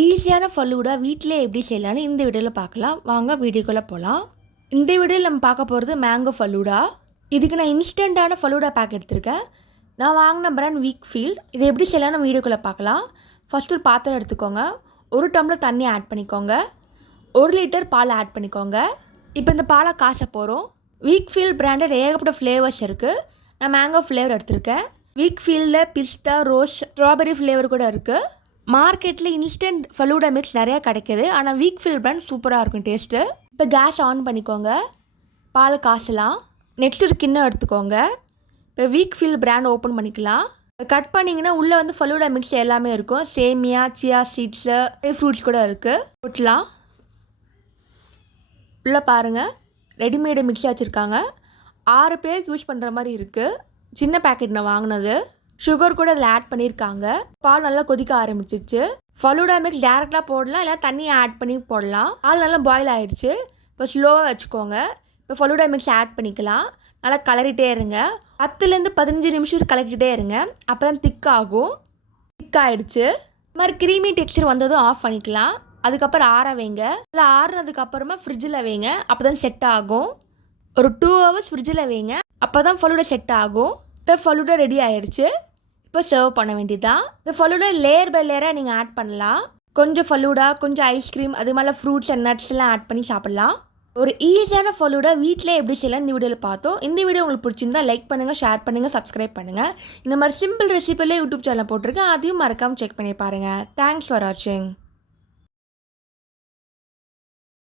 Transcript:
ஈஸியான ஃபலூடா வீட்டிலே எப்படி செய்யலான்னு இந்த வீடியோவில் பார்க்கலாம். வாங்க வீடியோக்குள்ளே போகலாம். இந்த வீடியோவில் நம்ம பார்க்க போகிறது மேங்கோ ஃபலூடா. இதுக்கு நான் இன்ஸ்டண்ட்டான ஃபலூடா பேக் எடுத்திருக்கேன். நான் வாங்கின பிராண்ட் வீக்ஃபீல்ட். இதை எப்படி செய்யலாம்னு வீடியோக்குள்ளே பார்க்கலாம். ஃபஸ்ட்டு ஒரு பாத்திரம் எடுத்துக்கோங்க. 1 டம்ளர் தண்ணி ஆட் பண்ணிக்கோங்க. 1 லிட்டர் பால் ஆட் பண்ணிக்கோங்க. இப்போ இந்த பாலை காச போகிறோம். வீக்ஃபீல்ட் பிராண்டில் ஏகப்பட்ட ஃப்ளேவர்ஸ் இருக்குது. நான் மேங்கோ ஃப்ளேவர் எடுத்திருக்கேன். வீக்ஃபீல்டில் பிஸ்தா, ரோஸ், ஸ்ட்ராபெரி ஃப்ளேவர் கூட இருக்குது. மார்க்கெட்டில் இன்ஸ்டன்ட் ஃபலூடா மிக்ஸ் நிறையா கிடைக்கிது. ஆனால் வீக்ஃபீல்ட் பிராண்ட் சூப்பராக இருக்கும் டேஸ்ட்டு. இப்போ கேஸ் ஆன் பண்ணிக்கோங்க. பால் காசலாம். நெக்ஸ்ட் ஒரு கிண்ணம் எடுத்துக்கோங்க. இப்போ வீக்ஃபீல்ட் பிராண்ட் ஓப்பன் பண்ணிக்கலாம். கட் பண்ணிங்கன்னா உள்ளே வந்து ஃபலூடா மிக்ஸ் எல்லாமே இருக்கும். சேமியா, சியா சீட்ஸு, ஃப்ரூட்ஸ் கூட இருக்குது. போட்டலாம். உள்ளே பாருங்கள், ரெடிமேடு மிக்ஸி வச்சுருக்காங்க. 6 பேருக்கு யூஸ் பண்ணுற மாதிரி இருக்குது. சின்ன பேக்கெட் நான் வாங்கினது. சுகர் கூட அதில் ஆட் பண்ணியிருக்காங்க. பால் நல்லா கொதிக்க ஆரம்பிச்சிச்சு. ஃபலூடா மிக்ஸ் டேரெக்டாக போடலாம், இல்லை தண்ணியை ஆட் பண்ணி போடலாம். பால் நல்லா பாயில் ஆகிடுச்சு. இப்போ ஸ்லோவாக வச்சுக்கோங்க. இப்போ ஃபலூடா மிக்ஸ் ஆட் பண்ணிக்கலாம். நல்லா கலரிட்டே இருங்க. 10லேருந்து 15 நிமிஷம் கலக்கிட்டே இருங்க. அப்போ தான் திக்காகும். திக்காகிடுச்சு. இது மாதிரி க்ரீமி டெக்ஸ்சர் வந்ததும் ஆஃப் பண்ணிக்கலாம். அதுக்கப்புறம் ஆற வைங்க. இல்லை ஆறுனதுக்கப்புறமா ஃப்ரிட்ஜில் வைங்க. அப்போ தான் செட் ஆகும். ஒரு 2 ஹவர்ஸ் ஃப்ரிட்ஜில் வைங்க. அப்போ தான் ஃபலூடா செட் ஆகும். இப்போ ஃபலூடா ரெடி ஆகிடுச்சு. இப்போ சர்வ் பண்ண வேண்டியதான். இந்த ஃபலூடா லேயர் பை லேயராக நீங்கள் ஆட் பண்ணலாம். கொஞ்சம் ஃபலூடா, கொஞ்சம் ஐஸ்கிரீம், அது மாதிரி ஃப்ரூட்ஸ் அண்ட் நட்ஸ்லாம் ஆட் பண்ணி சாப்பிட்லாம். ஒரு ஈஸியான ஃபலூடா வீட்டிலே எப்படி செய்யலாம் இந்த வீடியோவில் பார்த்தோம். இந்த வீடியோ உங்களுக்கு பிடிச்சிருந்தா லைக் பண்ணுங்கள், ஷேர் பண்ணுங்கள், சப்ஸ்கிரைப் பண்ணுங்கள். இந்த மாதிரி சிம்பிள் ரெசிபியில் யூடியூப் சேனல் போட்டிருக்கேன். அதையும் மறக்காமல் செக் பண்ணி பாருங்கள். தேங்க்ஸ் ஃபார் வாட்சிங்.